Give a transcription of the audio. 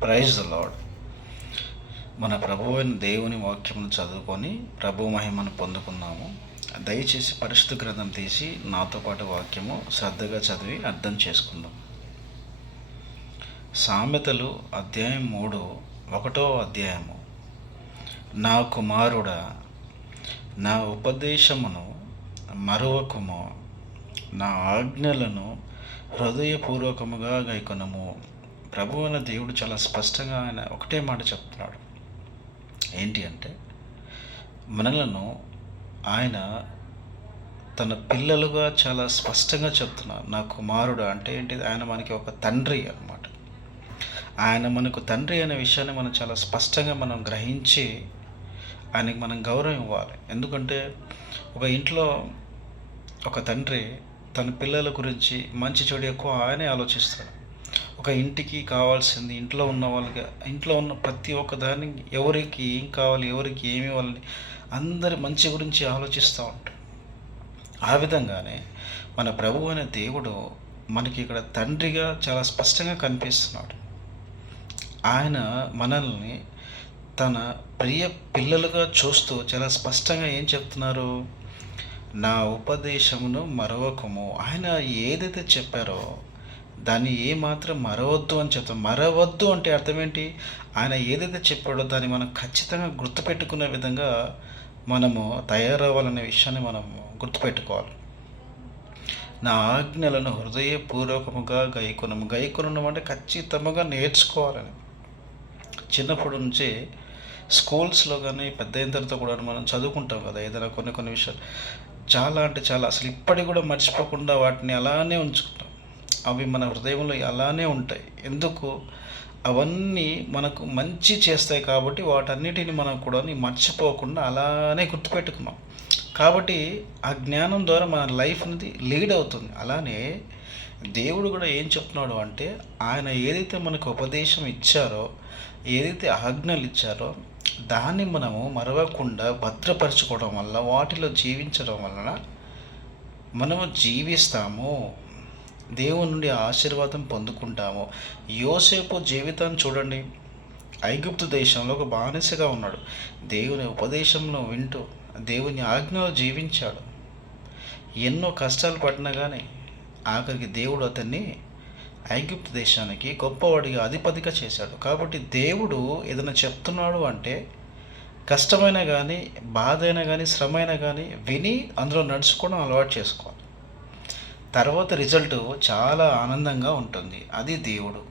Praise the lord. మన ప్రభువైన దేవుని వాక్యమును చదువుకొని ప్రభు మహిమను పొందుకున్నాము. దయచేసి పరిశుద్ధ గ్రంథం తీసి నాతో పాటు వాక్యము శ్రద్ధగా చదివి అర్థం చేసుకుందాం. సామెతలు అధ్యాయం 3, 1వ అధ్యాయము. నా కుమారుడా, నా ఉపదేశమును మరువకుము, నా ఆజ్ఞలను హృదయపూర్వకముగా గైకొనుము. ప్రభువైన దేవుడు చాలా స్పష్టంగా ఆయన ఒకటే మాట చెప్తున్నాడు. ఏంటి అంటే, మనలను ఆయన తన పిల్లలుగా చాలా స్పష్టంగా చెప్తున్నారు. నా కుమారుడు అంటే ఏంటిది? ఆయన మనకి ఒక తండ్రి అన్నమాట. ఆయన మనకు తండ్రి అనే విషయాన్ని మనం చాలా స్పష్టంగా మనం గ్రహించి ఆయనకి మనం గౌరవం ఇవ్వాలి. ఎందుకంటే ఒక ఇంట్లో ఒక తండ్రి తన పిల్లల గురించి మంచి చెడు ఎక్కువ ఆయనే ఆలోచిస్తాడు. ఒక ఇంటికి కావాల్సింది, ఇంట్లో ఉన్న వాళ్ళకి, ఇంట్లో ఉన్న ప్రతి ఒక్క దాన్ని, ఎవరికి ఏం కావాలి, ఎవరికి ఏమి ఇవ్వాలని అందరి మంచి గురించి ఆలోచిస్తూ ఉంటాడు. ఆ విధంగానే మన ప్రభువు అనే దేవుడు మనకి ఇక్కడ తండ్రిగా చాలా స్పష్టంగా కనిపిస్తున్నాడు. ఆయన మనల్ని తన ప్రియ పిల్లలుగా చూస్తూ చాలా స్పష్టంగా ఏం చెప్తున్నారు? నా ఉపదేశమును మరవకము. ఆయన ఏదైతే చెప్పారో దాన్ని ఏమాత్రం మరవద్దు అని చెప్తాం. మరవద్దు అంటే అర్థం ఏంటి? ఆయన ఏదైతే చెప్పాడో దాన్ని మనం ఖచ్చితంగా గుర్తుపెట్టుకునే విధంగా మనము తయారవ్వాలనే విషయాన్ని మనము గుర్తుపెట్టుకోవాలి. నా ఆజ్ఞలను హృదయపూర్వకముగా గైకొనడం అంటే ఖచ్చితంగా నేర్చుకోవాలని. చిన్నప్పటి నుంచి స్కూల్స్లో కానీ పెద్ద అయిన తర్వాత కూడా మనం చదువుకుంటాం కదా, ఏదైనా కొన్ని విషయాలు చాలా అంటే చాలా, అసలు ఇప్పటికి కూడా మర్చిపోకుండా వాటిని అలానే ఉంచుకుంటాం. అవి మన హృదయంలో అలానే ఉంటాయి. ఎందుకు? అవన్నీ మనకు మంచి చేస్తాయి కాబట్టి వాటన్నిటిని మనం కూడా మర్చిపోకుండా అలానే గుర్తుపెట్టుకున్నాం. కాబట్టి ఆ జ్ఞానం ద్వారా మన లైఫ్ అనేది లీడ్ అవుతుంది. అలానే దేవుడు కూడా ఏం చెప్తున్నాడు అంటే, ఆయన ఏదైతే మనకు ఉపదేశం ఇచ్చారో, ఏదైతే ఆజ్ఞలు ఇచ్చారో దాన్ని మనము మరవకుండా భద్రపరచుకోవడం వల్ల, వాటిలో జీవించడం వలన మనము జీవిస్తాము, దేవుని నుండి ఆశీర్వాదం పొందుకుంటాము. యోసేపు జీవితాన్ని చూడండి. ఐగుప్తు దేశంలో ఒక బానిసగా ఉన్నాడు. దేవుని ఉపదేశంలో వింటూ దేవుని ఆజ్ఞలు జీవించాడు. ఎన్నో కష్టాలు పడినా కానీ ఆఖరికి దేవుడు అతన్ని ఐగుప్తు దేశానికి గొప్పవాడిగా, అధిపతిగా చేశాడు. కాబట్టి దేవుడు ఏదైనా చెప్తున్నాడు అంటే కష్టమైనా కానీ, బాధ అయినా కానీ, శ్రమ అయినా కానీ విని అందులో నడుచుకోవడం అలవాటు చేసుకోవాలి. తర్వాత రిజల్ట్ చాలా ఆనందంగా ఉంటుంది. అది దేవుడు.